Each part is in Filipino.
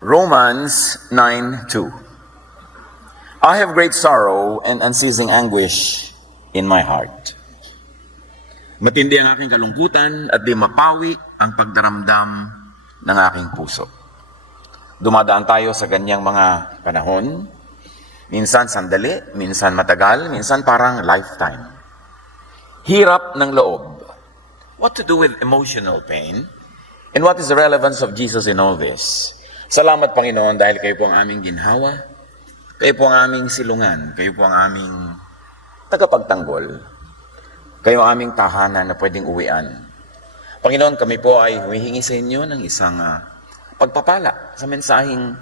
Romans 9:2. I have great sorrow and unceasing anguish in my heart. Matindi ang aking kalungkutan at di mapawi ang pagdaramdam ng aking puso. Dumadaan tayo sa ganyang mga panahon. Minsan sandali, minsan matagal, minsan parang lifetime. Hirap ng loob. What to do with emotional pain? And what is the relevance of Jesus in all this? Salamat, Panginoon, dahil kayo po ang aming ginhawa, kayo po ang aming silungan, kayo po ang aming tagapagtanggol, kayo ang aming tahanan na pwedeng uwian. Panginoon, kami po ay humihingi sa inyo ng isang pagpapala sa mensaheng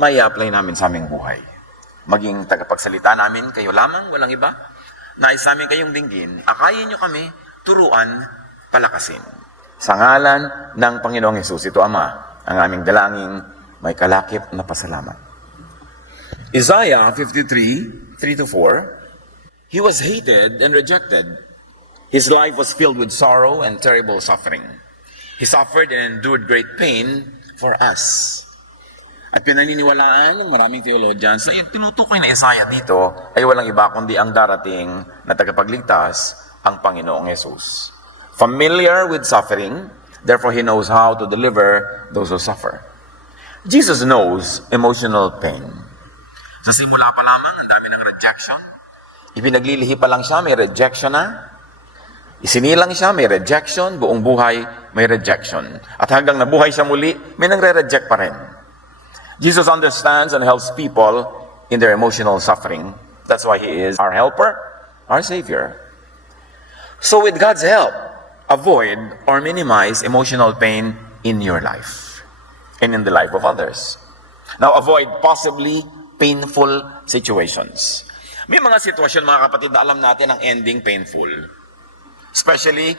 may apply namin sa aming buhay. Maging tagapagsalita namin, kayo lamang, walang iba. Nais namin kayong dinggin, akayin nyo kami, turuan, palakasin. Sa ngalan ng Panginoong Hesus, ito Ama, ang aming dalangin, may kalakip na pasalamat. Isaiah 53, 3-4. He was hated and rejected. His life was filled with sorrow and terrible suffering. He suffered and endured great pain for us. At pinaniniwalaan ng maraming theologians na yung tinutukoy na Isaiah dito ay walang iba kundi ang darating na tagapagligtas, ang Panginoong Hesus. Familiar with suffering, therefore He knows how to deliver those who suffer. Jesus knows emotional pain. Sa simula pa lamang, ang dami ng rejection. Ipinaglilihi pa lang siya, may rejection na. Isinilang siya, may rejection. Buong buhay, may rejection. At hanggang nabuhay siya muli, may nangre-reject pa rin. Jesus understands and helps people in their emotional suffering. That's why He is our helper, our Savior. So with God's help, avoid or minimize emotional pain in your life and in the life of others. Now, avoid possibly painful situations. May mga sitwasyon, mga kapatid, na alam natin ang ending painful. Especially,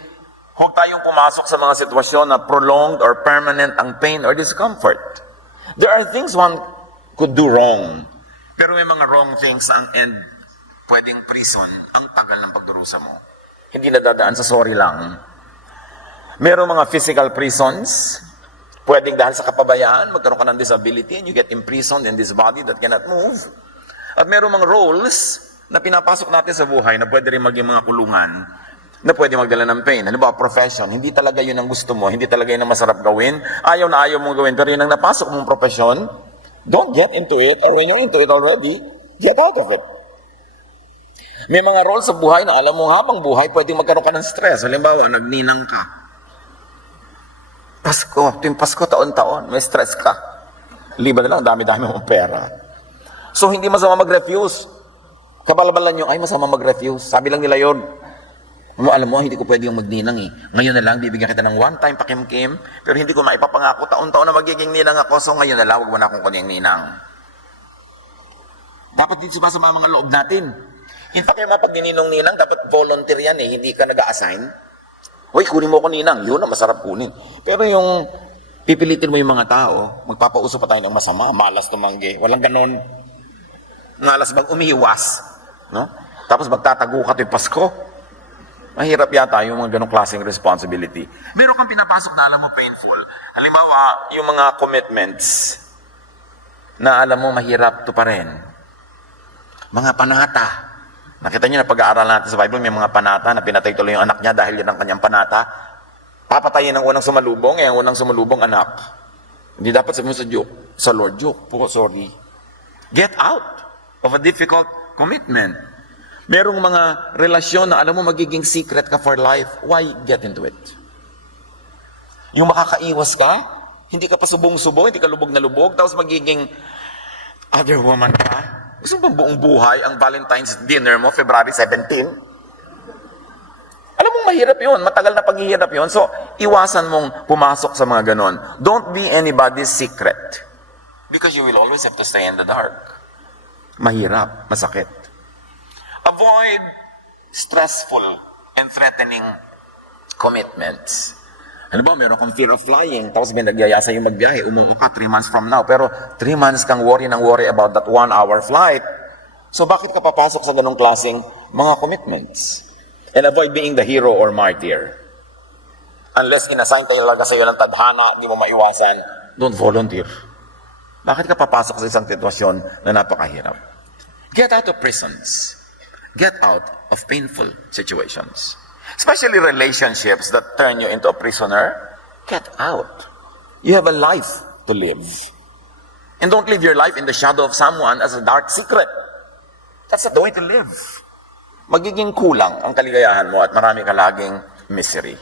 huwag tayong pumasok sa mga sitwasyon na prolonged or permanent ang pain or discomfort. There are things one could do wrong. Pero may mga wrong things na ang end, pwedeng prison, ang tagal ng pagdurusa mo. Hindi nadadaan sa sorry lang. Merong mga physical prisons. Pwedeng dahil sa kapabayaan, magkaroon ka ng disability and you get imprisoned in this body that cannot move. At merong mga roles na pinapasok natin sa buhay na pwede rin maging mga kulungan na pwede magdala ng pain. Halimbawa, profession. Hindi talaga yun ang gusto mo. Hindi talaga yun ang masarap gawin. Ayaw na ayaw mong gawin. Pero yun ang napasok mong profession, don't get into it. Or when you're into it already, get out of it. May mga roles sa buhay na alam mo habang buhay, pwedeng magkaroon ka ng stress. Halimbawa, nagninang ka. Pasko, tuwing Pasko, taon-taon, may stress ka. Liba na lang, dami-dami mong pera. So, hindi masama mag-refuse. Kabalabalan nyo, ay masama mag-refuse. Sabi lang nila yun. Alam mo, hindi ko pwede yung magninang eh. Ngayon na lang, bibigyan kita ng one-time pakimkim, pero hindi ko maipapangako taon-taon na magiging ninang ako, so ngayon na lang, huwag mo na akong kunyang ninang. Dapat dito sa mga loob natin. In fact, yung mapag nininong-ninang, dapat volunteer yan eh, hindi ka nag-a-assign. Uy, kunin mo ko ninang. Yun na, masarap kunin. Pero yung pipilitin mo yung mga tao, magpapauso pa tayo ng masama, malas tumanggi. Walang ganon. Malas bang umiwas. No? Tapos magtatago ka tuwing Pasko. Mahirap yata yung mga ganong klaseng responsibility. Meron kang pinapasok na alam mo painful. Halimbawa, yung mga commitments na alam mo mahirap to pa rin. Mga panata. Nakita niyo na pag-aaral natin sa Bible, may mga panata na pinatay tuloy yung anak niya dahil yun ang kanyang panata. Papatayin ang unang sumalubong, ang unang sumalubong anak. Hindi dapat sabihin sa Lord, joke po, sorry. Get out of a difficult commitment. Merong mga relasyon na alam mo magiging secret ka for life. Why get into it? Yung makakaiwas ka, hindi ka pa subong-subong, hindi ka lubog na lubog, tapos magiging other woman ka. Gusto mo bang buong buhay ang Valentine's dinner mo, February 17? Alam mo, mahirap yun. Matagal na paghihirap yun. So, iwasan mong pumasok sa mga ganon. Don't be anybody's secret. Because you will always have to stay in the dark. Mahirap, masakit. Avoid stressful and threatening commitments. Ano ba, meron kang fear of flying, tapos may nagyayasa yung magbiyahe, umuwi ka 3 months from now, pero 3 months kang worry about that 1-hour flight. So bakit ka papasok sa ganong klaseng mga commitments? And avoid being the hero or martyr. Unless inassign tayo talaga sa'yo ng tadhana, hindi mo maiwasan, don't volunteer. Bakit ka papasok sa isang sitwasyon na napakahirap? Get out of prisons. Get out of painful situations. Especially relationships that turn you into a prisoner. Get out. You have a life to live. And don't live your life in the shadow of someone as a dark secret. That's not the way to live. Magiging kulang ang kaligayahan mo at marami ka laging misery.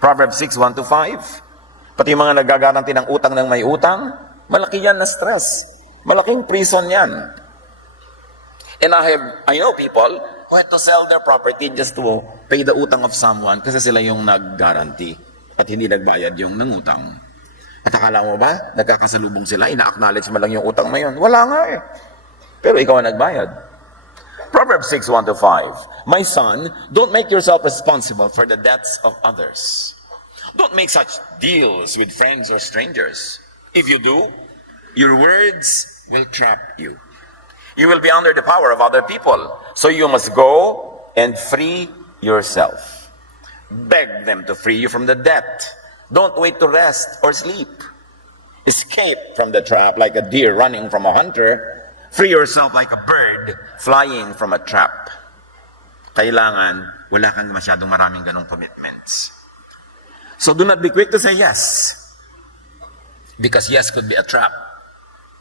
Proverbs 6, 1-5. Pati yung mga nagagaranti ng utang ng may utang, malaki yan na stress. Malaking prison yan. And I know people who had to sell their property just to pay the utang of someone kasi sila yung nag-guarantee at hindi nagbayad yung nangutang. At akala mo ba, nagkakasalubong sila, ina-acknowledge mo lang yung utang mo yun? Wala nga eh. Pero ikaw ang nagbayad. Proverbs 6, 1-5. My son, don't make yourself responsible for the debts of others. Don't make such deals with friends or strangers. If you do, your words will trap you. You will be under the power of other people. So you must go and free yourself. Beg them to free you from the debt. Don't wait to rest or sleep. Escape from the trap like a deer running from a hunter. Free yourself like a bird flying from a trap. Kailangan, wala kang masyadong maraming ganong commitments. So do not be quick to say yes. Because yes could be a trap.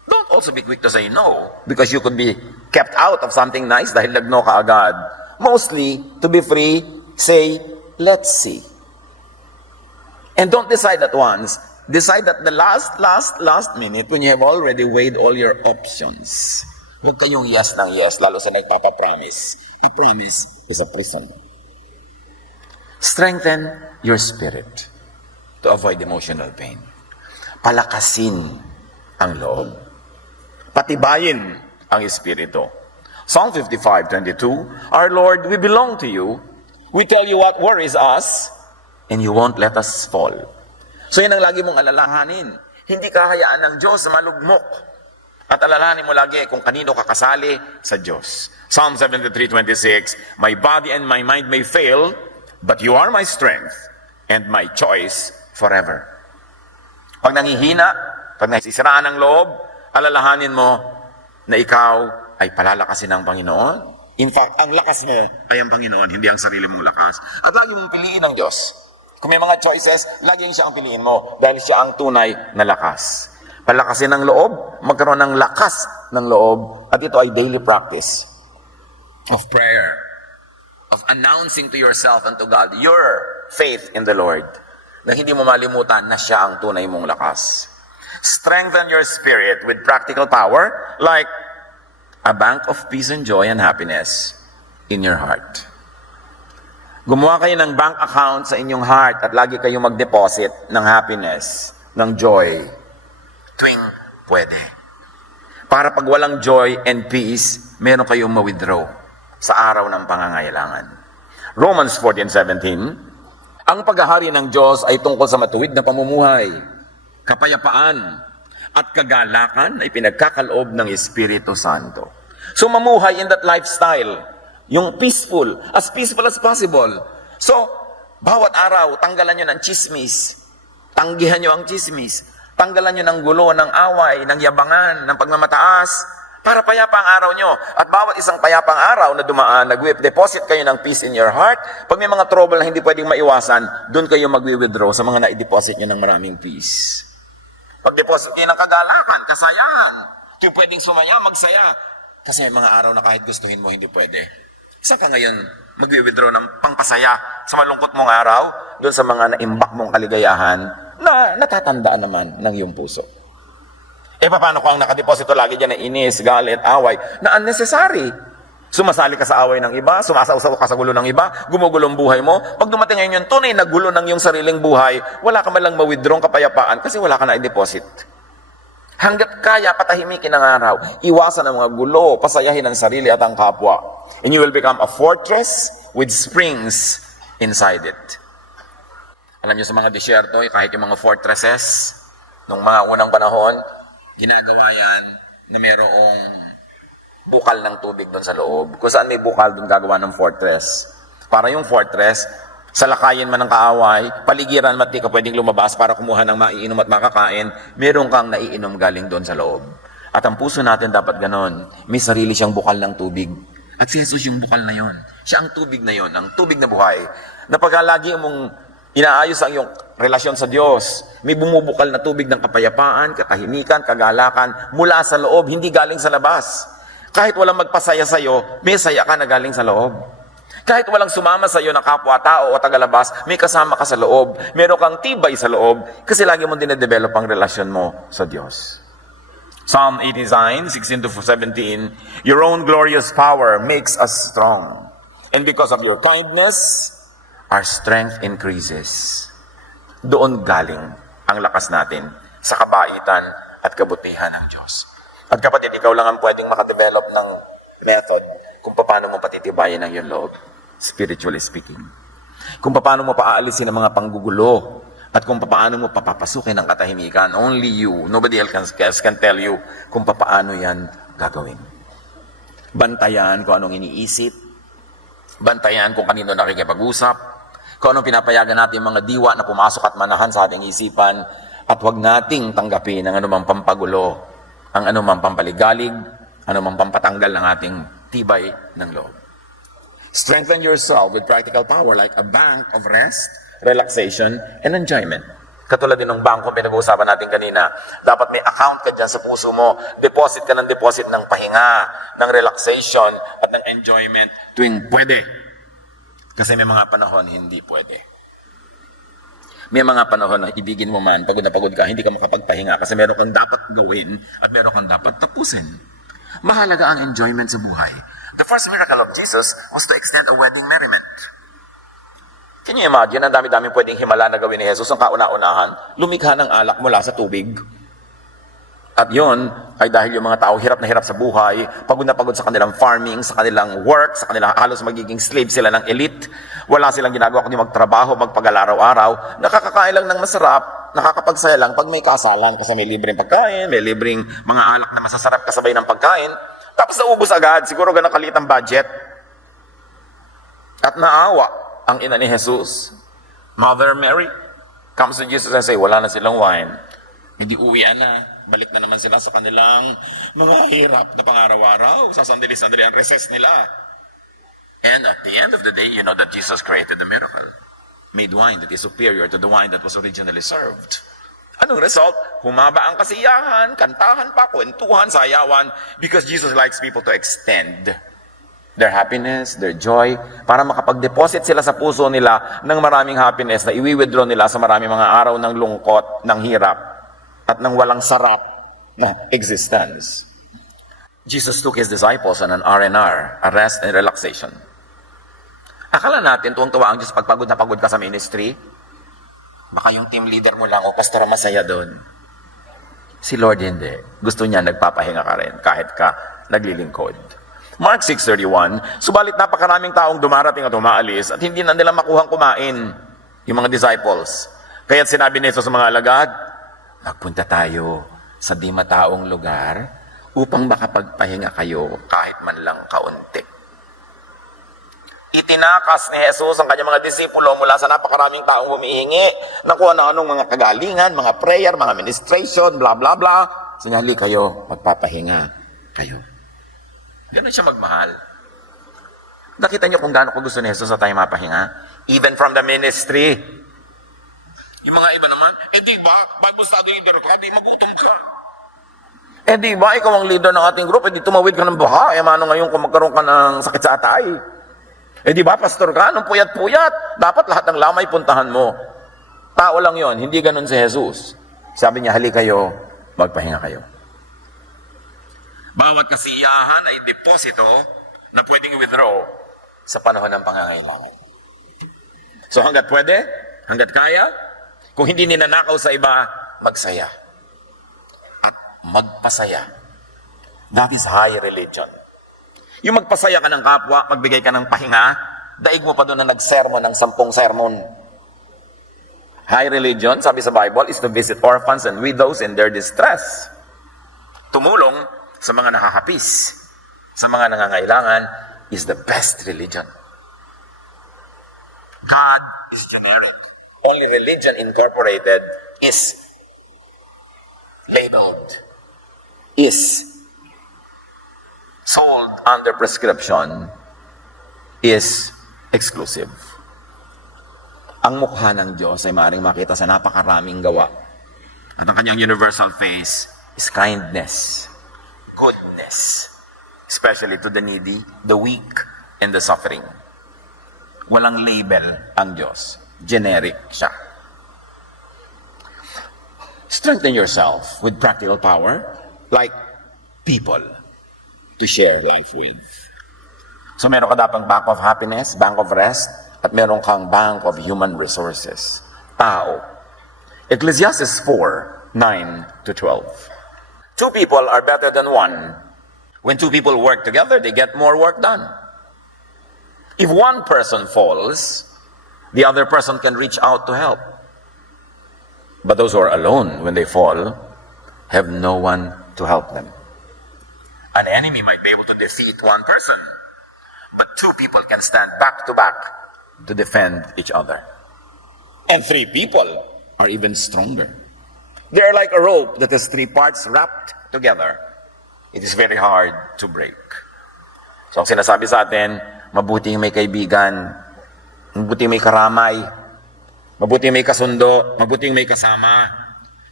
Don't also be quick to say no, because you could be kept out of something nice dahil nagno ka agad. Mostly, to be free, say, let's see. And don't decide at once. Decide at the last minute when you have already weighed all your options. Huwag kayong yes ng yes, lalo sa nagpapapromise. A promise is a prison. Strengthen your spirit to avoid emotional pain. Palakasin ang loob. Patibayin ang espiritu. Psalm 55:22, Our Lord, we belong to you. We tell you what worries us, and you won't let us fall. So yan ang lagi mong alalahanin. Hindi ka hayaan ng Diyos na malugmok. At alalahanin mo lagi kung kanino ka kasali sa Diyos. Psalm 73:26, My body and my mind may fail, but you are my strength and my choice forever. Pag nangihina, pag nasisiraan ang loob, alalahanin mo na ikaw ay palalakasin ng Panginoon. In fact, ang lakas mo ay ang Panginoon, hindi ang sarili mong lakas. At lagi mong piliin ang Diyos. Kung may mga choices, laging siya ang piliin mo dahil siya ang tunay na lakas. Palakasin ng loob, magkaroon ng lakas ng loob, at ito ay daily practice of prayer, of announcing to yourself and to God your faith in the Lord, na hindi mo malimutan na siya ang tunay mong lakas. Strengthen your spirit with practical power like a bank of peace and joy and happiness in your heart. Gumawa kayo ng bank account sa inyong heart at lagi kayong mag-deposit ng happiness, ng joy, tuwing pwede. Para pag walang joy and peace, meron kayong ma-withdraw sa araw ng pangangailangan. Romans 14:17, ang paghahari ng Diyos ay tungkol sa matuwid na pamumuhay, kapayapaan, at kagalakan ay pinagkakaloob ng Espiritu Santo. So mamuhay in that lifestyle, yung peaceful as possible. So, bawat araw, tanggalan nyo ng chismis. Tanggihan nyo ang chismis. Tanggalan nyo ng gulo, ng away, ng yabangan, ng pagmamataas, para payapa ang araw nyo. At bawat isang payapang araw na dumaan, nag-deposit kayo ng peace in your heart. Pag may mga trouble na hindi pwedeng maiwasan, doon kayo mag-withdraw sa mga na-deposit nyo ng maraming peace. Pag-deposit kayo ng kagalakan, kasayahan, kung pwedeng sumaya, magsaya. Kasi may mga araw na kahit gustuhin mo, hindi pwede. Saan ka ngayon mag-withdraw ng pangpasaya sa malungkot mong araw, doon sa mga naimbak mong kaligayahan na natatandaan naman ng iyong puso? Eh, paano kung ang nakadeposito lagi dyan na inis, galit, away, na unnecessary? Sumasali ka sa away ng iba, sumasausaw ka sa gulo ng iba, gumugulong buhay mo. Pag dumating ngayon yung tunay na gulo ng iyong sariling buhay, wala ka man lang ma-withdraw ang kapayapaan kasi wala ka na i-deposit. Hanggat kaya, patahimikin ang araw. Iwasan ang mga gulo, pasayahin ang sarili at ang kapwa. And you will become a fortress with springs inside it. Alam niyo sa mga disyerto, kahit yung mga fortresses, nung mga unang panahon, ginagawa yan na mayroong bukal ng tubig doon sa loob. Kung saan may bukal, doon gagawa ng fortress. Para yung fortress, Salakayin man ng kaaway, paligiran man di ka pwedeng lumabas para kumuha ng maiinom at makakain, meron kang naiinom galing doon sa loob. At ang puso natin dapat ganon. May sarili siyang bukal ng tubig. At si Jesus yung bukal na yon. Siya ang tubig na yon, ang tubig na buhay. Na pagka lagi mong inaayos ang iyong relasyon sa Diyos, may bumubukal na tubig ng kapayapaan, katahimikan, kagalakan, mula sa loob, hindi galing sa labas. Kahit walang magpasaya sa iyo, may saya ka na galing sa loob. Kahit walang sumama sa iyo na kapwa-tao o tagalabas, may kasama ka sa loob. Meron kang tibay sa loob kasi lagi mong dinedevelop ang relasyon mo sa Diyos. Psalm 89, 16-17, Your own glorious power makes us strong. And because of your kindness, our strength increases. Doon galing ang lakas natin sa kabaitan at kabutihan ng Diyos. At kapatid, ikaw lang ang pwedeng makadevelop ng method kung paano mo patitibayin ang iyong loob, spiritually speaking. Kung paano mo paaalisin ang mga panggugulo at kung paano mo papapasukin ang katahimikan. Only you, nobody else can tell you kung paano yan gagawin. Bantayan kung anong iniisip, bantayan kung kanino nakikipag-usap, kung anong pinapayagan natin mga diwa na pumasok at manahan sa ating isipan, at huwag nating tanggapin ang anumang pampagulo, ang anumang pampaligalig, anumang pampatanggal ng ating tibay ng loob. Strengthen yourself with practical power like a bank of rest, relaxation, and enjoyment. Katulad din ng bangko pinag-uusapan natin kanina, dapat may account ka dyan sa puso mo, deposit ka ng deposit ng pahinga, ng relaxation, at ng enjoyment tuwing pwede. Kasi may mga panahon hindi pwede. May mga panahon na ibigin mo man, pagod na pagod ka, hindi ka makapagpahinga kasi meron kang dapat gawin at meron kang dapat tapusin. Mahalaga ang enjoyment sa buhay. The first miracle of Jesus was to extend a wedding merriment. Can you imagine, ang dami-daming pwedeng himala na gawin ni Jesus ang kauna-unahan, lumikha ng alak mula sa tubig. At yon ay dahil yung mga tao hirap na hirap sa buhay, pagod na pagod sa kanilang farming, sa kanilang work, sa kanilang halos magiging slave sila ng elite, wala silang ginagawa kundi magtrabaho, magpag-araw-araw, nakakakain lang ng masarap, nakakapagsaya lang pag may kasalan kasi may libreng pagkain, may libreng mga alak na masasarap kasabay ng pagkain, tapos naubos agad, siguro ganang kaliit ang budget. At naawa ang ina ni Jesus, Mother Mary, comes to Jesus and say, wala na silang wine. Hindi uwian na. Balik na naman sila sa kanilang mga hirap na pang-araw-araw. Sasandali-sandali ang recess nila. And at the end of the day, you know that Jesus created the miracle. Made wine that is superior to the wine that was originally served. Anong result? Humaba ang kasiyahan, kantahan pa, kwentuhan, sayawan, because Jesus likes people to extend their happiness, their joy, para makapag-deposit sila sa puso nila ng maraming happiness na iwi-withdraw nila sa maraming mga araw ng lungkot, ng hirap, at ng walang sarap na existence. Jesus took His disciples on an R&R, a rest and relaxation. Akala natin tuwang-tuwa ang Diyos pag pagod na pagod ka sa ministry. Baka yung team leader mo lang o pastor masaya doon. Si Lord hindi. Gusto niya nagpapahinga ka rin kahit ka naglilingkod. Mark 6:31, subalit napakaraming taong dumarating at umaalis at hindi na nila makuhang kumain yung mga disciples. Kaya't sinabi ni Jesus sa mga alagad, magpunta tayo sa di mataong lugar upang makapagpahinga kayo kahit man lang kaunti. Itinakas ni Jesus ang kanyang mga disipulo mula sa napakaraming taong humihingi ng kung ano-anong mga kagalingan, mga prayer, mga ministration, bla bla bla. Sinali kayo, magpapahinga kayo. Ganun siya magmahal. Nakita niyo kung gaano ko gusto ni Jesus sa tayo mapahinga? Even from the ministry. Yung mga iba naman, di ba, Bible study leader ka, di magutom ka. Di ba, ikaw ang leader ng ating group, di tumawid ka ng baha, mano ngayon kung magkaroon ka ng sakit sa atay. Di ba, pastor ka, nung puyat-puyat, dapat lahat ng lamay puntahan mo. Tao lang yon, hindi ganun si Jesus. Sabi niya, hali kayo, magpahinga kayo. Bawat kasiyahan ay deposito na pwedeng withdraw sa panahon ng pangangailangan. So hanggat pwede, hanggat kaya, kung hindi ninanakaw sa iba, magsaya. At magpasaya. That is high religion. Yung magpasaya ka ng kapwa, magbigay ka ng pahinga, daig mo pa doon na nagsermon ng 10 sermon. High religion, sabi sa Bible, is to visit orphans and widows in their distress. Tumulong sa mga nakakapis, sa mga nangangailangan, is the best religion. God is generic. Only Religion Incorporated is labeled, is sold under prescription, is exclusive. Ang mukha ng Diyos ay maaaring makita sa napakaraming gawa. At ang kanyang universal face is kindness, goodness, especially to the needy, the weak, and the suffering. Walang label ang Diyos. Generic siya. Strengthen yourself with practical power, like people to share life with. So meron ka dapat bank of happiness, bank of rest, at meron kang bank of human resources. Tao. Ecclesiastes 4:9-12. Two people are better than one. When two people work together, they get more work done. If one person falls, the other person can reach out to help. But those who are alone when they fall have no one to help them. An enemy might be able to defeat one person, but two people can stand back to back to defend each other. And three people are even stronger. They are like a rope that has three parts wrapped together. It is very hard to break. So ang sinasabi sa atin, mabuti may kaibigan, mabuti may karamay, mabuti may kasundo, mabuti may kasama.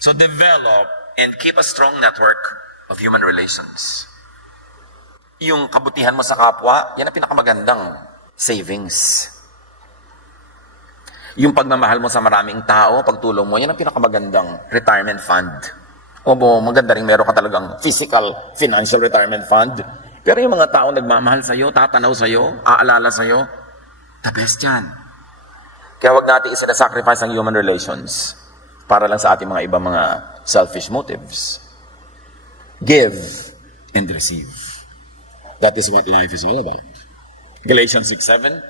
So develop and keep a strong network of human relations. Yung kabutihan mo sa kapwa, yan ang pinakamagandang savings. Yung pagmamahal mo sa maraming tao, pagtulong mo, yan ang pinakamagandang retirement fund. O maganda rin meron ka talagang physical, financial retirement fund. Pero yung mga tao nagmamahal sa'yo, tatanaw sa'yo, aalala sa'yo, the best yan. Kaya wag natin isa-sacrifice ang human relations para lang sa ating mga ibang mga selfish motives. Give and receive. That is what life is all about. Galatians 6:7,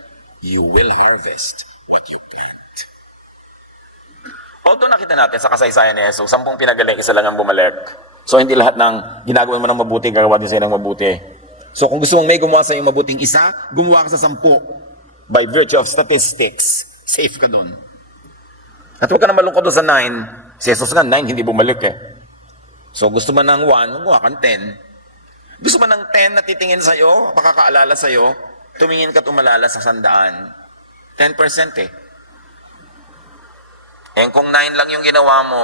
you will harvest what you plant. Although nakita natin sa kasaysayan ni Jesus, 10 pinagaling, isa lang ang bumalik. So hindi lahat ng ginagawa mo ng mabuti, gagawa din sa'yo ng mabuti. So kung gusto mong may gumawa sa'yo mabuting isa, gumawa ka sa 10. By virtue of statistics, safe ka dun. At huwag ka na malungkot doon sa 9. Si Jesus nga 9, hindi bumalik eh. So gusto mo ng 1, gumawa kang 10. Gusto mo ng 10 na titingin sa'yo, makakaalala sa'yo, tumingin ka tumalala sa 100. 10% eh. Eh kung 9 lang yung ginawa mo,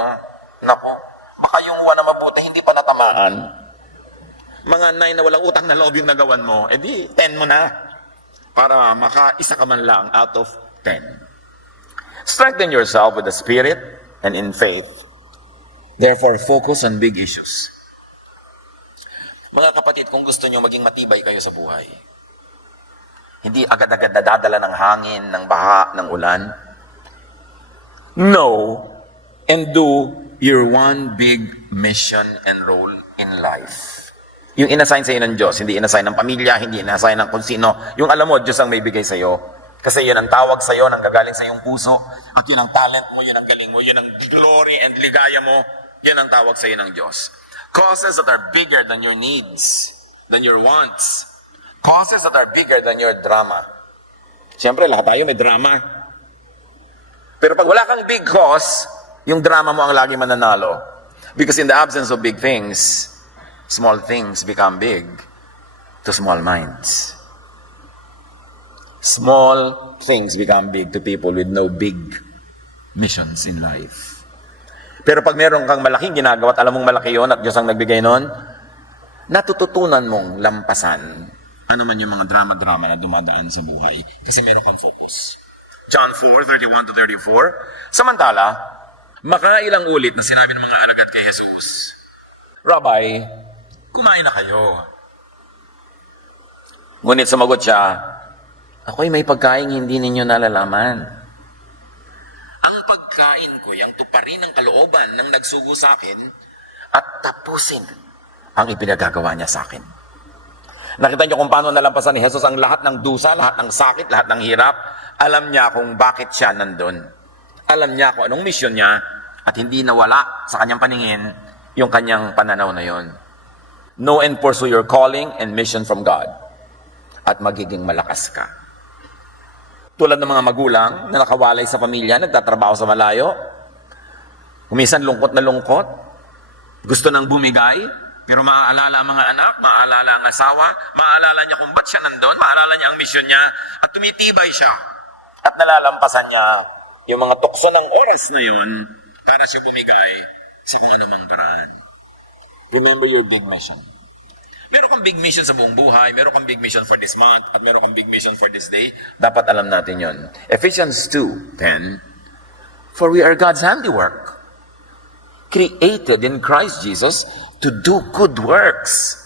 naku, baka yung 1 na mabuti, hindi pa natamaan. Mga 9 na walang utang na loob yung nagawan mo, edi 10 mo na. Para makaisa ka man lang out of 10. Strengthen yourself with the Spirit and in faith. Therefore, focus on big issues. Mga kapatid, kung gusto nyo maging matibay kayo sa buhay, hindi agad-agad nadadala ng hangin, ng baha, ng ulan. Know and do your one big mission and role in life. Yung inassign sa'yo ng Diyos, hindi inassign ng pamilya, hindi inassign ng kung sino. Yung alam mo, Diyos ang may bigay sa'yo. Kasi yun ang tawag sa'yo, nang gagaling sa iyong puso. At yun ang talent mo, yun ang galing mo, yun ang glory and ligaya mo. Yun ang tawag sa'yo ng Diyos. Causes that are bigger than your needs, than your wants. Causes that are bigger than your drama. Siyempre, lahat tayo may drama. Pero pag wala kang big cause, yung drama mo ang lagi mananalo. Because in the absence of big things, small things become big to small minds. Small things become big to people with no big missions in life. Pero pag meron kang malaking ginagawa at alam mong malaki yun at Diyos ang nagbigay nun, natututunan mong lampasan ano man yung mga drama-drama na dumadaan sa buhay kasi meron kang focus. John 4:31-34. Samantala, makailang ulit na sinabi ng mga alagad kay Jesus, Rabbi, kumain na kayo. Ngunit sumagot siya, ako'y may pagkain hindi ninyo nalalaman. Ang pagkain ko, yung tuparin ng kalooban ng nagsugo sa akin at tapusin ang ipinagagawa niya sa akin. Nakita niyo kung paano nalampasan ni Jesus ang lahat ng dusa, lahat ng sakit, lahat ng hirap. Alam niya kung bakit siya nandun. Alam niya kung anong mission niya at hindi nawala sa kanyang paningin yung kanyang pananaw na yon. Know and pursue your calling and mission from God at magiging malakas ka. Tulad ng mga magulang na nakawalay sa pamilya, nagtatrabaho sa malayo. Kumisan lungkot na lungkot. Gusto nang bumigay, pero maaalala ang mga anak, maaalala ang asawa, maaalala niya kung ba't siya nandun, maaalala niya ang misyon niya, at tumitibay siya. At nalalampasan niya yung mga tukso ng oras na yun para siya bumigay sa kung anumang paraan. Remember your big mission. Meron kang big mission sa buong buhay, meron kang big mission for this month, at meron kang big mission for this day. Dapat alam natin yon. Ephesians 2:10, for we are God's handiwork, created in Christ Jesus to do good works,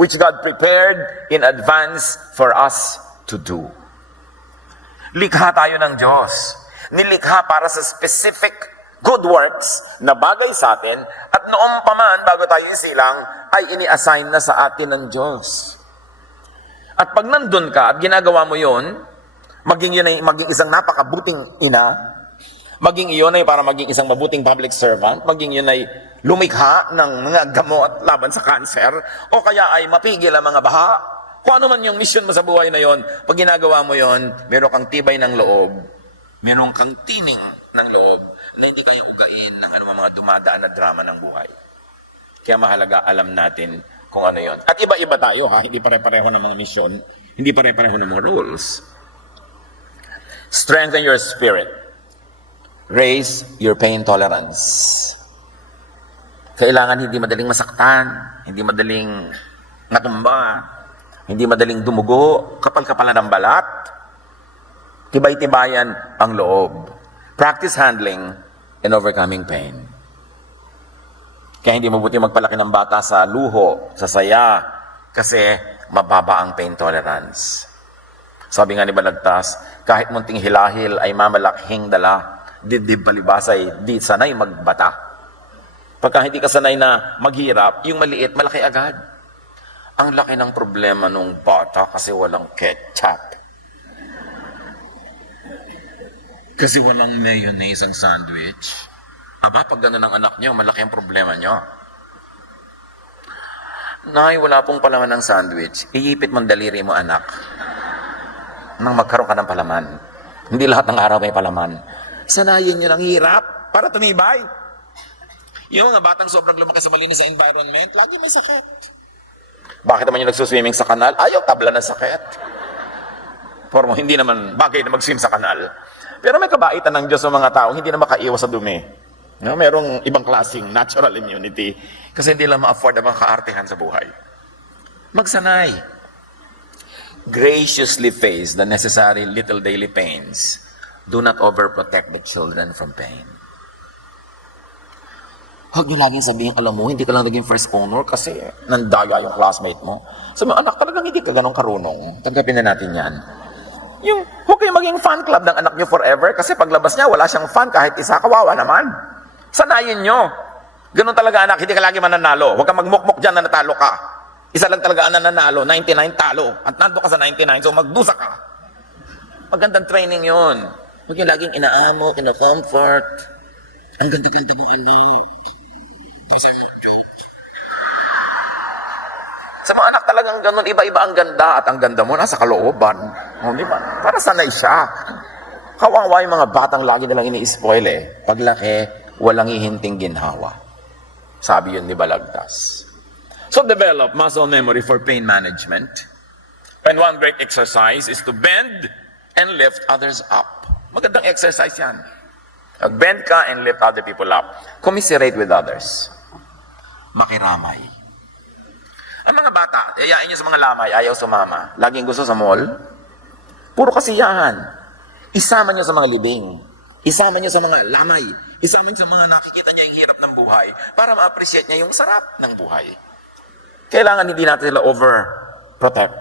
which God prepared in advance for us to do. Likha tayo ng Diyos. Nilikha para sa specific good works na bagay sa atin, at noong pa man, bago tayo isilang, ay ini-assign na sa atin ng Diyos. At pag nandun ka at ginagawa mo yon, maging isang napakabuting ina, maging iyon ay para maging isang mabuting public servant, maging yun ay lumikha ng mga gamot laban sa cancer, o kaya ay mapigil ang mga baha. Kung ano man yung mission mo sa buhay na yon, pag ginagawa mo yon, meron kang tibay ng loob, meron kang tining ng loob, na hindi kayo ugain ng mga dumadaan na drama ng buhay. Kaya mahalaga alam natin kung ano yon. At iba-iba tayo ha, hindi pare-pareho ng mga mission, hindi pare-pareho ng mga rules. Strengthen your spirit. Raise your pain tolerance. Kailangan hindi madaling masaktan, hindi madaling matumba, hindi madaling dumugo, kapal-kapalan ng balat. Tibay-tibayan ang loob. Practice handling and overcoming pain. Kaya hindi mabuti magpalaki ng bata sa luho, sa saya, kasi mababa ang pain tolerance. Sabi nga ni Balagtas, kahit munting hilahil ay mamalaking dala, dibdib balibasay, di sanay magbata. Pagka hindi ka sanay na maghirap, yung maliit, malaki agad. Ang laki ng problema nung bata kasi walang ketchup. Kasi walang mayonnaise ang sandwich. Aba, pag gano'n ang anak nyo, malaki ang problema nyo. Nay, wala pong palaman ng sandwich. Iipit mong daliri mo, anak. Nang magkaroon ka ng palaman. Hindi lahat ng araw may palaman. Sanayin nyo ng hirap para tumibay. Yung mga batang sobrang lumaki sa malinis sa environment, lagi may sakit. Bakit naman yung nagsuswimming sa kanal? Ayaw, tabla ng sakit. Pormo, hindi naman bagay na mag-swim sa kanal. Pero may kabaitan ng Diyos sa mga tao, hindi na makaiwas sa dumi. No? Merong ibang klaseng natural immunity kasi hindi lang ma-afford ang mga kaartehan sa buhay. Magsanay. Graciously face the necessary little daily pains. Do not overprotect the children from pain. Huwag niyo laging sabihin, alam mo, hindi ka lang naging first honor kasi nandaya yung classmate mo. Sabi mo, anak, talagang hindi ka ganong karunong. Tanggapin na natin yan. Yung, huwag kayong maging fan club ng anak nyo forever kasi paglabas niya, wala siyang fan kahit isa, kawawa naman. Sanayin nyo. Ganun talaga anak, hindi ka lagi mananalo. Huwag kang magmukmuk dyan na natalo ka. Isa lang talaga ang nananalo, 99 talo. At nando ka sa 99, so magdusa ka. Magandang training yun. Huwag yung laging inaamo, kina-comfort. Ang ganda-ganda mo, anak. Sa mga anak talagang ganun, iba-iba ang ganda at ang ganda mo nasa kalooban. O, di ba? Para sanay siya. Kawawa yung mga batang lagi nilang ini-spoil eh. Paglaki, walang hihinting ginhawa. Sabi yun ni Balagtas. So develop muscle memory for pain management. And one great exercise is to bend and lift others up. Magandang exercise yan. Bend ka and lift other people up. Commiserate with others. Makiramay. Ang mga bata, yayain nyo sa mga lamay, ayaw sumama. Laging gusto sa mall. Puro kasiyahan. Isama nyo sa mga libing. Isama nyo sa mga lamay. Isama nyo sa mga nakikita niya yung hirap ng buhay para ma-appreciate niya yung sarap ng buhay. Kailangan hindi natin sila over-protect.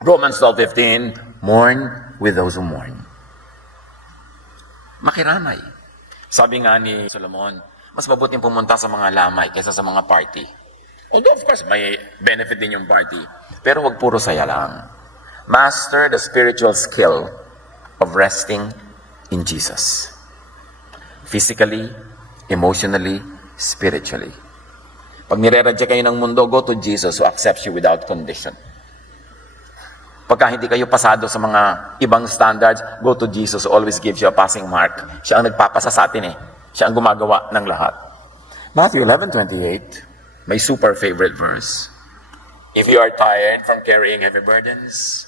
Romans 12:15, mourn with those who mourn. Makiramay. Sabi nga ni Solomon, mas mabuting pumunta sa mga lamay kaysa sa mga party. Although of course, may benefit din yung party. Pero huwag puro saya lang. Master the spiritual skill of resting in Jesus. Physically, emotionally, spiritually. Pag nire-reject kayo ng mundo, go to Jesus who accepts you without condition. Pagka hindi kayo pasado sa mga ibang standards, go to Jesus who always gives you a passing mark. Siya ang nagpapasa sa atin eh. Siya ang gumagawa ng lahat. Matthew 11:28, my super favorite verse. If you are tired from carrying heavy burdens,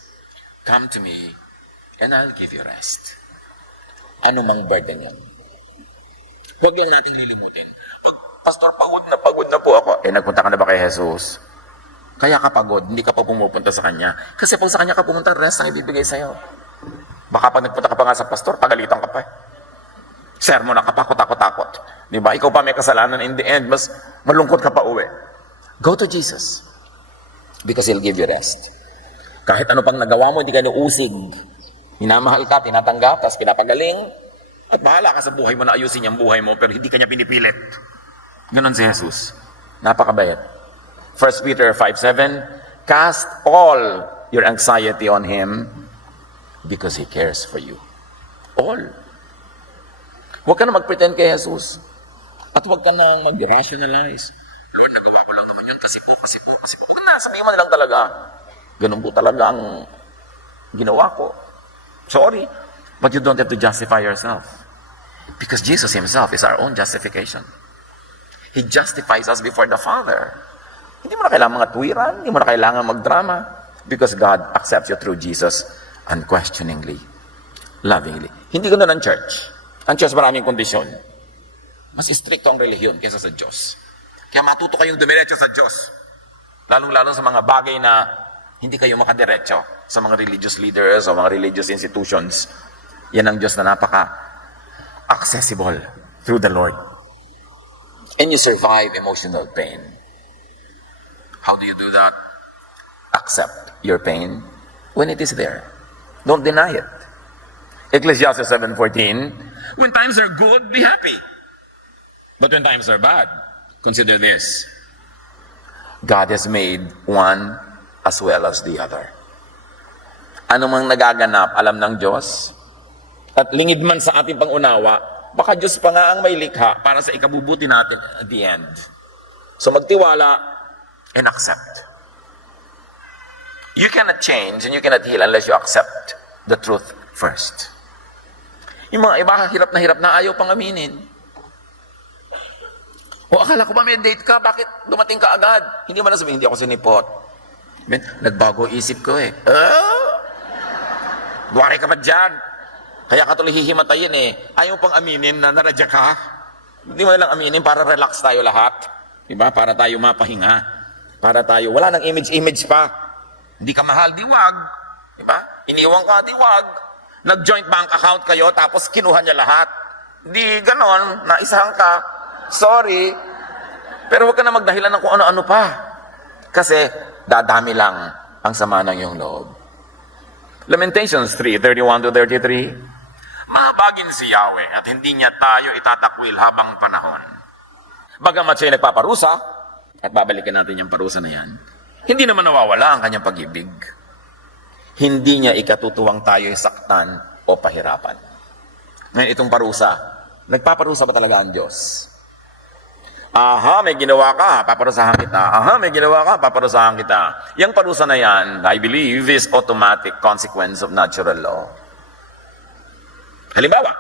come to me and I'll give you rest. Ano mang burden yan? Huwag lang natin lilimutin. Pag, Pastor, pagod na po ako. Nagpunta ka na ba kay Jesus? Kaya ka pagod, hindi ka pa pumupunta sa Kanya. Kasi pag sa Kanya ka pumunta, rest ang ibibigay sa'yo. Baka pag nagpunta ka pa nga sa pastor, pagalitan ka pa. Sermon na ka pa, takot-takot. Di ba? Ikaw pa may kasalanan in the end, mas malungkot ka pa uwi. Go to Jesus. Because He'll give you rest. Kahit ano pang nagawa mo, hindi ka nuusig. Minamahal ka, tinatanggap, tapos pinapagaling. At bahala ka sa buhay mo na ayusin yung buhay mo, pero hindi ka niya pinipilit. Ganon si Jesus. Napakabayat. 1 Peter 5:7, cast all your anxiety on Him because He cares for you. All. Huwag ka na mag-pretend kay Jesus. At huwag ka na mag-rationalize. Lord, nagawa ko lang naman yun kasi po. Huwag na, sabihin mo na lang talaga. Ganun po talaga ang ginawa ko. Sorry, but you don't have to justify yourself. Because Jesus Himself is our own justification. He justifies us before the Father. Hindi mo na kailangan mga tuwiran, hindi mo na kailangan magdrama. Because God accepts you through Jesus unquestioningly, lovingly. Hindi ganoon ang church. Ang church maraming kondisyon. Mas stricto ang relihiyon kaysa sa Diyos. Kaya matuto kayong dumiretso sa Diyos. Lalong-lalo sa mga bagay na hindi kayo makadiretso sa mga religious leaders o mga religious institutions. Yan ang Diyos na napaka-accessible through the Lord. And you survive emotional pain. How do you do that? Accept your pain when it is there. Don't deny it. Ecclesiastes 7:14, when times are good, be happy. But when times are bad, consider this. God has made one as well as the other. Ano mang nagaganap, alam ng Diyos. At lingid man sa ating pangunawa, baka Diyos pa nga ang may likha para sa ikabubuti natin at the end. So magtiwala and accept. You cannot change and you cannot heal unless you accept the truth first. Yung mga iba, hirap na ayaw pang aminin. O akala ko ba may date ka? Bakit dumating ka agad? Hindi man na sabihin, hindi ako sinipot. Nagbago isip ko eh. Duwari ka pa dyan. Kaya ka tuloy hihimatayin eh. Ayaw pang aminin na naradya ka. Hindi mo lang aminin para relax tayo lahat. Diba? Para tayo mapahinga. Para tayo, wala nang image pa. Hindi ka mahal, di wag. Diba? Iniwan ka, di wag. Nag-joint bank account kayo, tapos kinuha niya lahat. Di ganon, naisahan ka. Sorry. Pero huwag ka na magdahilan ng kung ano-ano pa. Kasi, dadami lang ang sama ng iyong loob. Lamentations 3:31-33. Mahabagin si Yahweh at hindi niya tayo itatakwil habang panahon. Bagamat siya'y nagpaparusa, at babalikan natin yung parusa na yan, hindi naman nawawala ang kanyang pag-ibig. Hindi niya ikatutuwang tayo'y saktan o pahirapan. Ngayon itong parusa, nagpaparusa ba talaga ang Diyos? Aha, may ginawa ka, paparusahan kita. Aha, may ginawa ka, paparusahan kita. Yung parusa na yan, I believe, is automatic consequence of natural law. Halimbawa,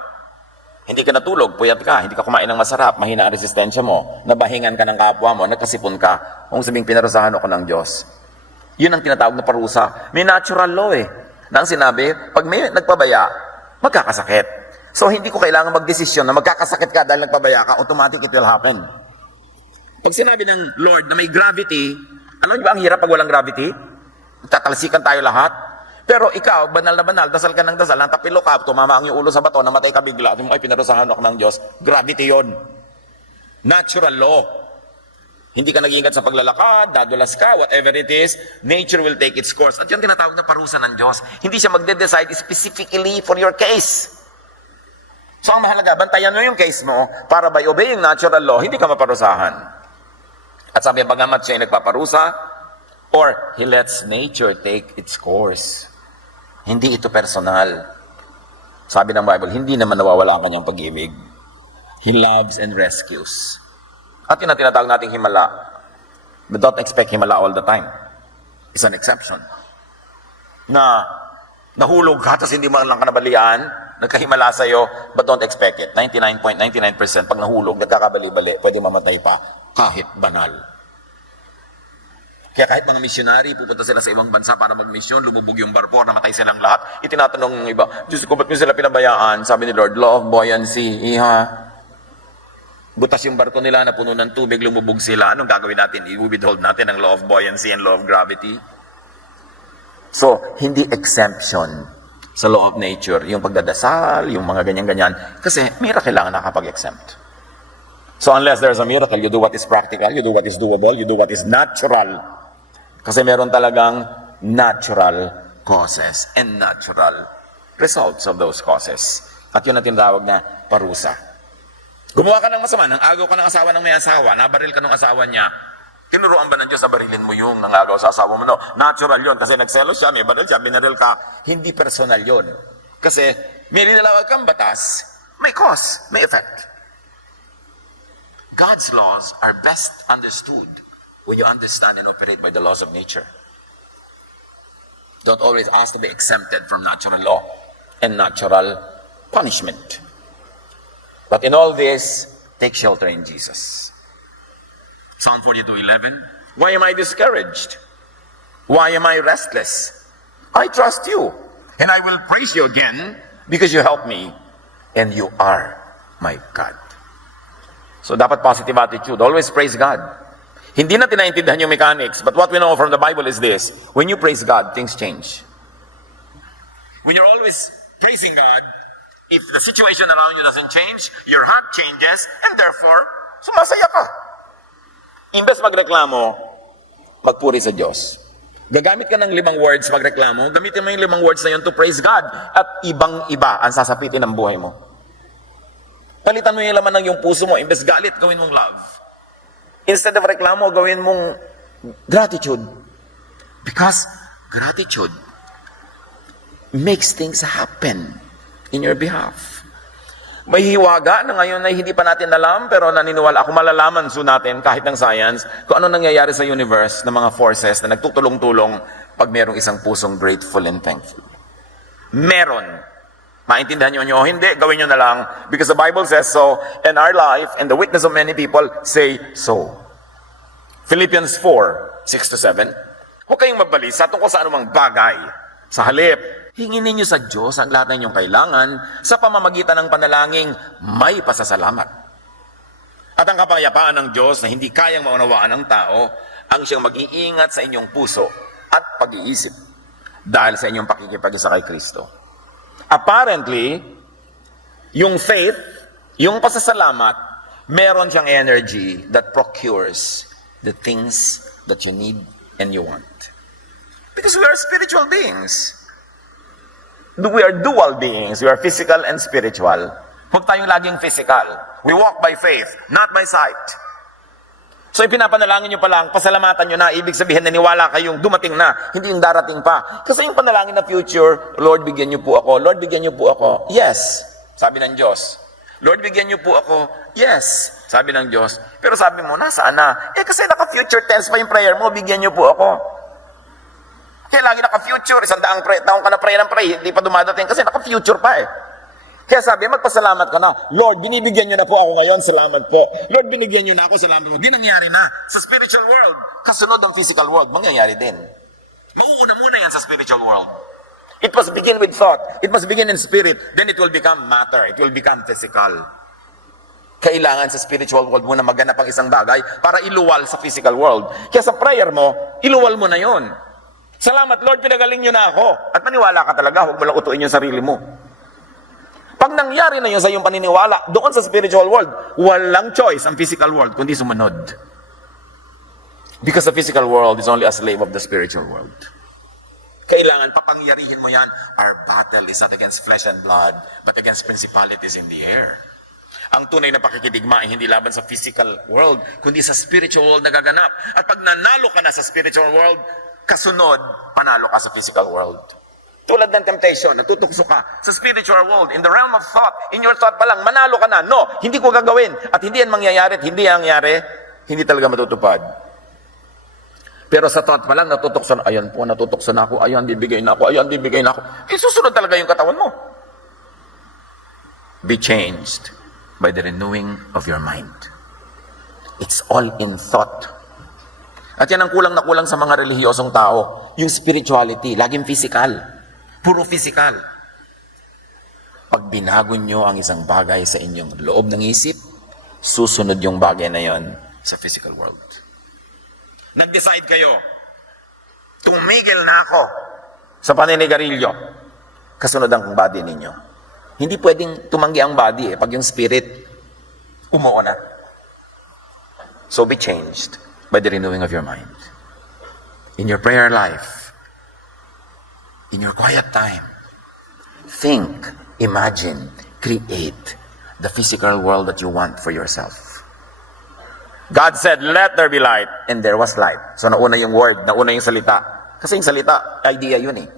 hindi ka natulog, puyat ka, hindi ka kumain ng masarap, mahina ang resistensya mo, nabahingan ka ng kapwa mo, nagkasipon ka, kung sabing pinarusahan ako ng Diyos. Yun ang tinatawag na parusa. May natural law eh. Na ang sinabi, pag may nagpabaya, magkakasakit. So hindi ko kailangan magdesisyon na magkakasakit ka dahil nagpabaya ka, automatic it will happen. Pag sinabi ng Lord na may gravity, alam niyo ba ang hirap pag walang gravity? Tatalsikan tayo lahat. Pero ikaw, banal na banal, dasal ka ng dasal, natapilo ka, tumama ang iyong ulo sa bato, namatay ka bigla, at ay pinarusahan ako ng Diyos, gravity yon. Natural law. Hindi ka nag-iingat sa paglalakad, dadulas ka, whatever it is, nature will take its course. At yan tinatawag na parusa ng Diyos. Hindi siya magde-decide specifically for your case. So ang mahalaga, bantayan mo yung case mo para by obeying natural law, hindi ka maparusahan. At sabi, bagamat siya ay nagpaparusa, or He lets nature take its course. Hindi ito personal. Sabi ng Bible, hindi naman nawawala ang kanyang pag-ibig. He loves and rescues. At yun ang tinatawag nating himala. But don't expect himala all the time. It's an exception. na nahulog ka, tapos hindi mo lang kanabalian, nagkahimala sa'yo, but don't expect it. 99.99% pag nahulog, nagkakabali-bali, pwede mamatay pa, kahit banal. Kaya kahit mga missionary, pupunta sila sa ibang bansa para mag-mission, lumubog yung barko, namatay silang lahat, itinatanong ng iba, Diyos ko, ba't mo sila pinabayaan? Sabi ni Lord, law of buoyancy, butas yung barko nila na puno ng tubig, lumubog sila. Anong gagawin natin? I-withhold natin ang law of buoyancy and law of gravity? So, hindi exemption sa law of nature, yung pagdadasal, yung mga ganyan-ganyan, kasi miracle lang nakapag-exempt. So, unless there's a miracle, you do what is practical, you do what is doable, you do what is natural. Kasi meron talagang natural causes and natural results of those causes. At yun ang tinatawag na parusa. Gumawa ka ng masama, nang agaw ka ng asawa ng may asawa, nabaril ka ng asawa niya, tinuruan ba ng Diyos na barilin mo yung nangagaw sa asawa mo? No, natural yun. Kasi nagselos siya, may baril siya, binaril ka. Hindi personal yun. Kasi may linalawag kang batas, may cause, may effect. God's laws are best understood when you understand and operate by the laws of nature. Don't always ask to be exempted from natural law and natural punishment. But in all this, take shelter in Jesus. Psalm 42:11. Why am I discouraged? Why am I restless? I trust you, and I will praise you again because you help me, and you are my God. So dapat positive attitude. Always praise God. Hindi natin naintindihan yung mechanics, but what we know from the Bible is this: when you praise God, things change. When you're always praising God, if the situation around you doesn't change, your heart changes, and therefore, sumasaya ka. Imbes magreklamo, magpuri sa Diyos. Gagamit ka ng 5 words magreklamo, gamitin mo yung 5 words na yun to praise God, at ibang-iba ang sasapitin ng buhay mo. Palitan mo yung laman ng yung puso mo, imbes galit, gawin mong love. Instead of reklamo, gawin mong gratitude. Because gratitude makes things happen in your behalf. May hiwaga na ngayon na hindi pa natin alam, pero naniniwala ako malalaman natin kahit ng science kung ano nangyayari sa universe ng mga forces na nagtutulong-tulong pag merong isang pusong grateful and thankful. Meron. Maintindihan nyo o hindi, gawin nyo na lang. Because the Bible says so, and our life and the witness of many people say so. Philippians 4:6-7. Huwag kayong magbalisa tungkol sa anumang bagay. Sa halip, hingin ninyo sa Diyos ang lahat ng inyong kailangan sa pamamagitan ng panalangin may pasasalamat. At ang kapayapaan ng Diyos na hindi kayang maunawaan ng tao ang siyang mag-iingat sa inyong puso at pag-iisip dahil sa inyong pakikipag-isa kay Kristo. Apparently, yung faith, yung pasasalamat, meron siyang energy that procures the things that you need and you want. Because we are spiritual beings. We are dual beings. We are physical and spiritual. Huwag tayong laging physical. We walk by faith, not by sight. So ipinapanalangin nyo pa lang, pasalamatan nyo na, ibig sabihin naniwala kayong dumating na, hindi yung darating pa. Kasi yung panalangin na future, Lord, bigyan nyo po ako. Lord, bigyan nyo po ako. Yes, sabi ng Diyos. Lord, bigyan nyo po ako. Yes, sabi ng Diyos. Pero sabi mo, nasaan na? Kasi naka-future tense pa yung prayer mo, bigyan nyo po ako. Kaya lagi naka-future, 100 taong ka na pray ng pray, hindi pa dumadating kasi naka-future pa eh. Kaya sabi, magpasalamat ka na. Lord, binibigyan nyo na po ako ngayon, salamat po. Lord, binigyan nyo na ako, salamat po. Di nangyari na. Sa spiritual world, kasunod ang physical world, mangyayari din. Mauuna muna yan sa spiritual world. It must begin with thought. It must begin in spirit. Then it will become matter. It will become physical. Kailangan sa spiritual world mo na maganap ang isang bagay para iluwal sa physical world. Kaya sa prayer mo, iluwal mo na yon. Salamat, Lord, pinagaling nyo na ako. At maniwala ka talaga, huwag mo lang utuin yung sarili mo. Pag nangyari na yun sa iyong paniniwala, doon sa spiritual world, walang choice ang physical world, kundi sumunod. Because the physical world is only a slave of the spiritual world. Kailangan papangyarihin mo yan. Our battle is not against flesh and blood, but against principalities in the air. Ang tunay na pakikidigma ay hindi laban sa physical world, kundi sa spiritual world na gaganap. At pag nanalo ka na sa spiritual world, kasunod, panalo ka sa physical world. Tulad ng temptation, natutukso ka sa spiritual world, in the realm of thought, in your thought pa lang, manalo ka na. No, hindi ko gagawin. At hindi yan mangyayari at hindi yan nangyari, hindi talaga matutupad. Pero sa thought pa lang, natutokso na, ayan po, natutokso na ako, ayan, bibigay na ako, ayan, bibigay na ako. Susunod talaga yung katawan mo. Be changed by the renewing of your mind. It's all in thought. At yan ang kulang na kulang sa mga relihiyosong tao. Yung spirituality, laging physical. Puro physical. Pag binago nyo ang isang bagay sa inyong loob ng isip, susunod yung bagay na yon sa physical world. Nag-decide kayo, tumigil na ako sa paninigarilyo. Kasunod ang body ninyo. Hindi pwedeng tumanggi ang body pag yung spirit umuo na. So be changed by the renewing of your mind. In your prayer life, in your quiet time, think, imagine, create the physical world that you want for yourself. God said, let there be light, and there was light. So nauna yung word, nauna yung salita. Kasi yung salita, idea yun eh.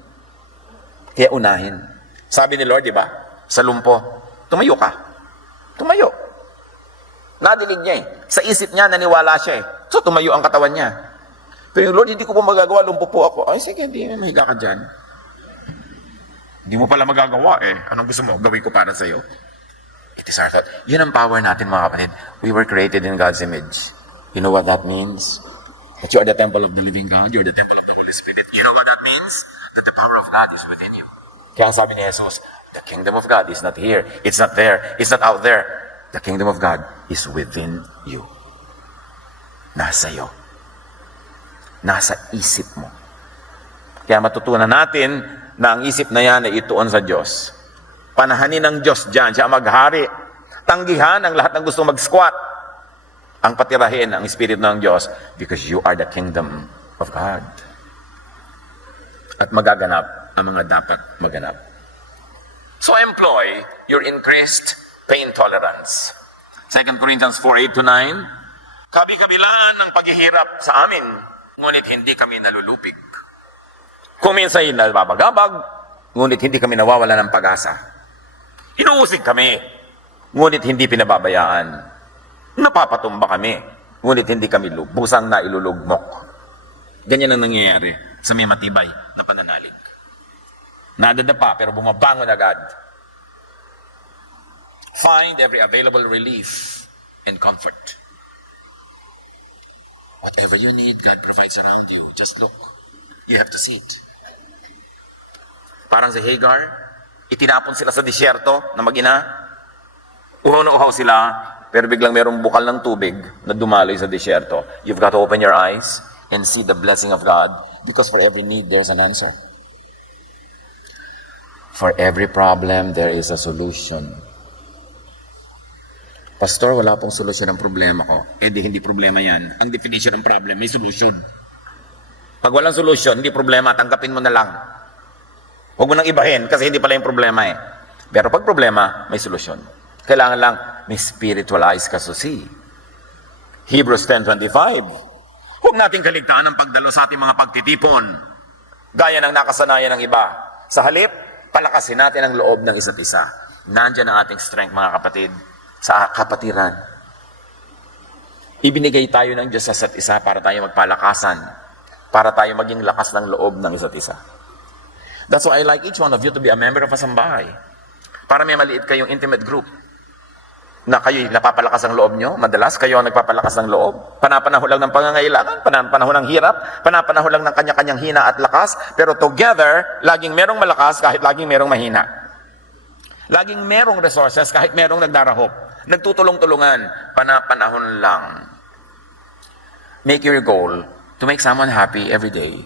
Kaya unahin. Sabi ni Lord, di ba? Sa lumpo, tumayo ka. Tumayo. Nadinig niya eh. Sa isip niya, naniwala siya eh. So tumayo ang katawan niya. Pero yung Lord, hindi ko po magagawa, lumpo po ako. Ay sige, hindi, mahiga ka dyan. Hindi mo pala magagawa eh. Anong gusto mo? Gawin ko para sa'yo. It is our thought. Yun ang power natin mga kapatid. We were created in God's image. You know what that means? That you are the temple of the living God. You're the temple of the Holy Spirit. You know what that means? That the power of God is within you. Kaya sabi ni Jesus, the kingdom of God is not here. It's not there. It's not out there. The kingdom of God is within you. Nasa iyo. Nasa isip mo. Kaya matutunan natin na ang isip na yan ay ituon sa Diyos. Panahanin ng Diyos dyan, siya maghari. Tanggihan ang lahat ng gusto mag-squat. Ang patirahin ang Espiritu ng Diyos because you are the kingdom of God. At magaganap ang mga dapat maganap. So employ your increased pain tolerance. 2 Corinthians 4:8-9, kabi-kabilaan ng paghihirap sa amin, ngunit hindi kami nalulupig. Kung minsan ay nababagabag, ngunit hindi kami nawawala ng pag-asa. Inuusig kami, ngunit hindi pinababayaan. Napapatumba kami, ngunit hindi kami busang na ilulugmok. Ganyan ang nangyayari sa may matibay na pananalig. Nadadapa pero bumabangon agad. Find every available relief and comfort. Whatever you need, God provides around you. Just look. You have to see it. Parang si Hagar, itinapon sila sa disyerto na mag-ina. Uhaw na uhaw sila, pero biglang mayroong bukal ng tubig na dumaloy sa disyerto. You've got to open your eyes and see the blessing of God because for every need, there's an answer. For every problem, there is a solution. Pastor, wala pong solusyon ang problema ko. Di hindi problema yan. Ang definition ng problem, may solution. Pag walang solution, hindi problema, tanggapin mo na lang. Huwag mo nang ibahin kasi hindi pala yung problema eh. Pero pag problema, may solusyon. Kailangan lang may spiritual eyes ka to see. Hebrews 10:25. Huwag nating kaligtaan ang pagdalo sa ating mga pagtitipon. Gaya ng nakasanayan ng iba. Sa halip, palakasin natin ang loob ng isa't isa. Nandyan ang ating strength mga kapatid sa kapatiran. Ibinigay tayo ng Diyos sa isa't isa para tayo magpalakasan. Para tayo maging lakas ng loob ng isa't isa. That's why I like each one of you to be a member of a sambahay. Para may maliit kayong intimate group. Na kayo'y napapalakas ang loob nyo. Madalas kayo ang nagpapalakas ng loob. Panapanahon lang ng pangangailangan. Panapanahon ng hirap. Panapanahon lang ng kanya-kanyang hina at lakas. Pero together, laging merong malakas kahit laging merong mahina. Laging merong resources kahit merong nagdarahop. Nagtutulong-tulungan. Panapanahon lang. Make your goal to make someone happy every day.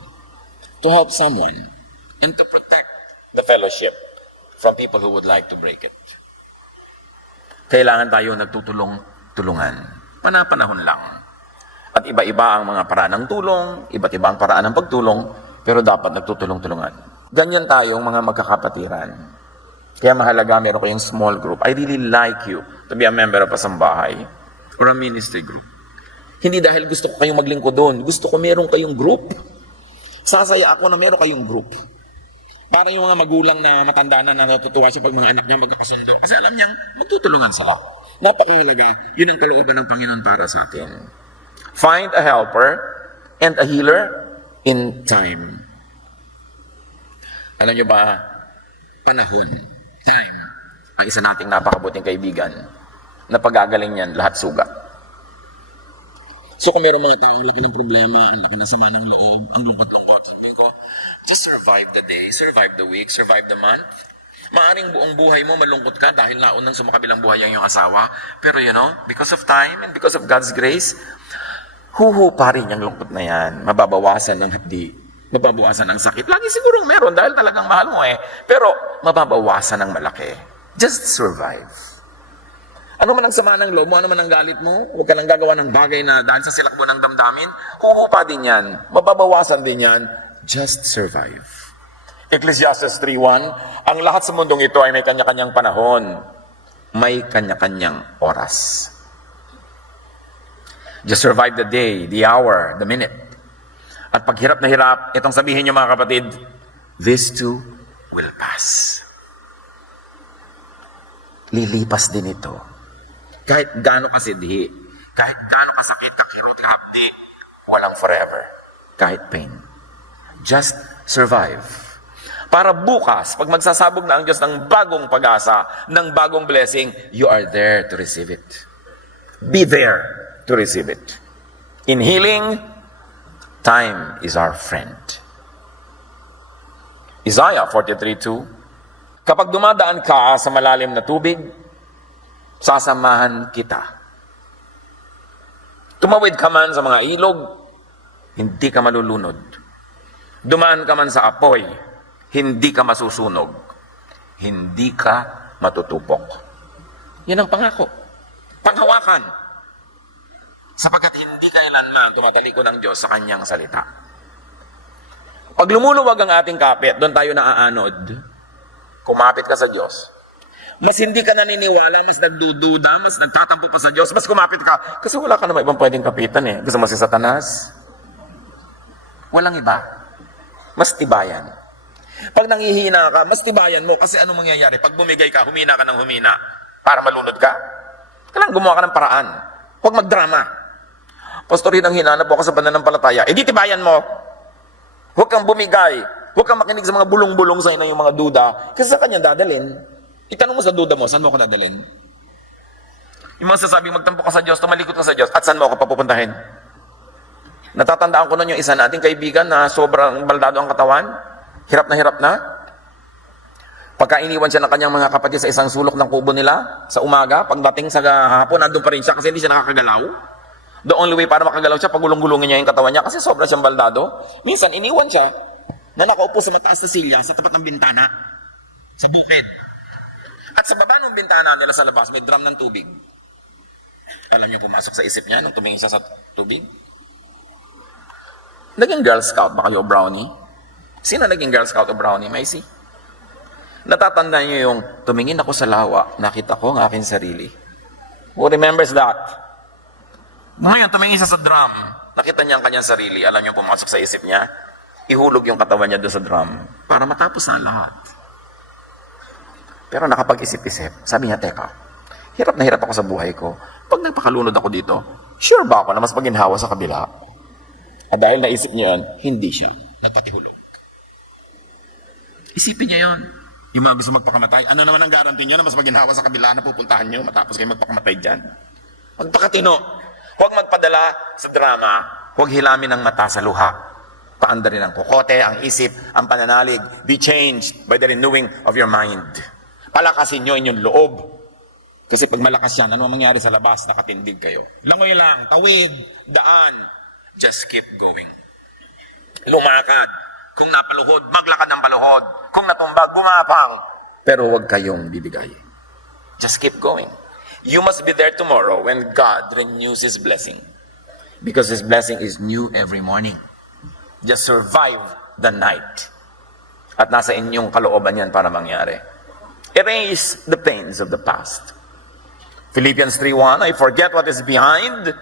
To help someone. And to protect the fellowship from people who would like to break it. Kailangan tayo nagtutulong-tulungan. Panapanahon lang. At iba-iba ang mga paraan ng tulong, iba't iba ang paraan ng pagtulong, pero dapat nagtutulong-tulungan. Ganyan tayong mga magkakapatiran. Kaya mahalaga meron kayong small group. I really like you to be a member of a sambahay or a ministry group. Hindi dahil gusto ko kayong maglingkod doon. Gusto ko meron kayong group. Sasaya ako na meron kayong group. Para yung mga magulang na matanda na natutuwa siya pag mga anak niya magkakasundo. Kasi alam niyang magtutulungan sila. Napakahalaga. Yun ang kalooban ng Panginoon para sa atin. Find a helper and a healer in time. Alam nyo ba, panahon, time, ang isa nating napakabuting kaibigan, na pagagaling yan, lahat sugat. So kung meron mga tao, ang laki ng problema, ang laki ng sama ng loob, ang lungkot-lungkot, sabi ko, just survive the day, survive the week, survive the month. Maaring buong buhay mo malungkot ka dahil naon ng sumakabilang buhay ang iyong asawa. Pero because of time and because of God's grace, pa rin yung lungkot na yan. Mababawasan ng hapdi. Mababawasan ng sakit. Lagi sigurong meron dahil talagang mahal mo Pero mababawasan ng malaki. Just survive. Ano man ang sama ng loob mo, ano man ang galit mo, huwag ka lang gagawa ng bagay na dahil sa silakbo ng damdamin, pa din yan. Mababawasan din yan. Just survive. Ecclesiastes 3:1, ang lahat sa mundong ito ay may kanya-kanyang panahon. May kanya-kanyang oras. Just survive the day, the hour, the minute. At pag hirap na hirap, itong sabihin niyo mga kapatid, this too will pass. Lilipas din ito. Kahit gaano kasidhi, kahit gaano kasakit, kakirot, kaabdi, walang forever. Kahit pain. Just survive. Para bukas, pag magsasabog na ang Diyos ng bagong pag-asa, ng bagong blessing, you are there to receive it. Be there to receive it. In healing, time is our friend. Isaiah 43:2, kapag dumadaan ka sa malalim na tubig, sasamahan kita. Tumawid ka man sa mga ilog, hindi ka malulunod. Dumaan ka man sa apoy, hindi ka masusunog. Hindi ka matutupok. Yan ang pangako. Panghawakan. Sapagkat hindi kailanman tumatalikod ng Diyos sa kanyang salita. Pag lumuluwag ang ating kapit, doon tayo naaanod. Kumapit ka sa Diyos. Mas hindi ka naniniwala, mas nagdududa, mas nagtatampo pa sa Diyos, mas kumapit ka. Kasi wala ka naman ibang pwedeng kapitan Gusto mo si Satanas? Walang iba. Mas tibayan. Pag nanghihina ka, mas tibayan mo kasi anong mangyayari? Pag bumigay ka, humina ka ng humina para malunod ka. Kailangan gumawa ka ng paraan. Huwag magdrama. Pastor, ang hinanap ako sa pananampalataya. Di tibayan mo. Huwag kang bumigay. Huwag kang makinig sa mga bulong-bulong sa yung mga duda. Kasi sa kanya dadalhin. Itanong mo sa duda mo, saan mo ako dadalhin? Yung mga sasabing magtampo ka sa Diyos, tumalikod ka sa Diyos, at saan mo ako papupuntahin? Natatandaan ko nun yung isa nating kaibigan na sobrang baldado ang katawan. Hirap na. Pagka iniwan siya ng kanyang mga kapatid sa isang sulok ng kubo nila, sa umaga, pagdating sa hapon, nandun pa rin siya kasi hindi siya nakakagalaw. The only way para makagalaw siya, pagulong-gulungin niya yung katawan niya kasi sobra siyang baldado. Minsan, iniwan siya na nakaupo sa mataas na silya sa tapat ng bintana, sa bukid. At sa baba ng bintana nila sa labas, may drum ng tubig. Alam niyo, pumasok sa isip niya nung tumingin siya sa tubig. Naging Girl Scout ba kayo, Brownie? Sino naging Girl Scout o Brownie, Macy? Natatandaan niyo yung tumingin ako sa lawa, nakita ko ang aking sarili. Who remembers that? Ngayon, tumingin siya sa drum, nakita niya ang kanyang sarili. Alam niyo, pumasok sa isip niya, ihulog yung katawan niya doon sa drum para matapos na lahat. Pero nakapag-isip-isip, sabi niya, teka, hirap na hirap ako sa buhay ko. Pag nagpakalunod ako dito, sure ba ako na mas maginhawa sa kabila? At dahil naisip niya yun, hindi siya nagpatihulog. Isipin niya yun. Yung mga gusto magpakamatay, ano naman ang guarantee niyo na mas maginhawa sa kabila na pupuntahan niyo matapos kayo magpakamatay dyan? Magpakatino. Huwag magpadala sa drama. Huwag hilamin ang mata sa luha. Paandarin ang kokote, ang isip, ang pananalig. Be changed by the renewing of your mind. Palakasin niyo inyong loob. Kasi pag malakas yan, ano mangyari sa labas? Nakatindig kayo. Langoy lang, tawid, daan. Just keep going. Lumakad. Kung napaluhod, maglakad ng paluhod. Kung natumba, gumapang. Pero huwag kayong bibigay. Just keep going. You must be there tomorrow when God renews His blessing. Because His blessing is new every morning. Just survive the night. At nasa inyong kalooban yan para mangyari. Erase the pains of the past. Philippians 3:1, I forget what is behind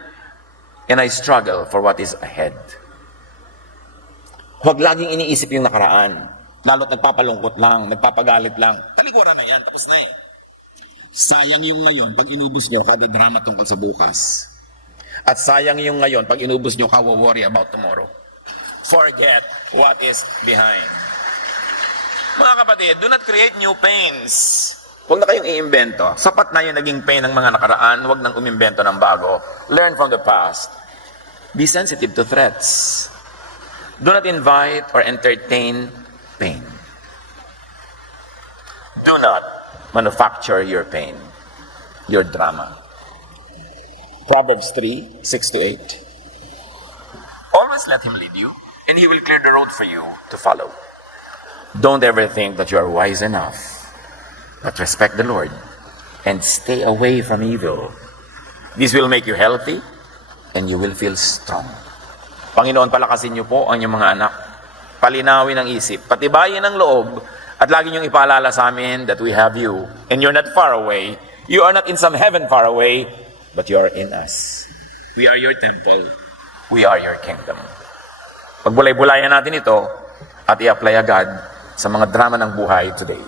and I struggle for what is ahead. Huwag laging iniisip yung nakaraan. Lalo't nagpapalungkot lang, nagpapagalit lang. Talikuran na yan, tapos na Sayang yung ngayon, pag inubos nyo, kada drama tungkol sa bukas. At sayang yung ngayon, pag inubos nyo ka, worry about tomorrow. Forget what is behind. Mga kapatid, do not create new pains. Huwag na kayong iimbento. Sapat na yung naging pain ng mga nakaraan, huwag nang umimbento ng bago. Learn from the past. Be sensitive to threats. Do not invite or entertain pain. Do not manufacture your pain, your drama. Proverbs 3, 6-8. Always let him lead you, and he will clear the road for you to follow. Don't ever think that you are wise enough, but respect the Lord and stay away from evil. This will make you healthy and you will feel strong. Panginoon, palakasin niyo po ang inyong mga anak. Palinawin ang isip, patibayin ang loob, at lagi niyong ipaalala sa amin that we have you and you're not far away. You are not in some heaven far away, but you are in us. We are your temple. We are your kingdom. Pagbulay-bulayan natin ito at i-apply agad sa mga drama ng buhay today.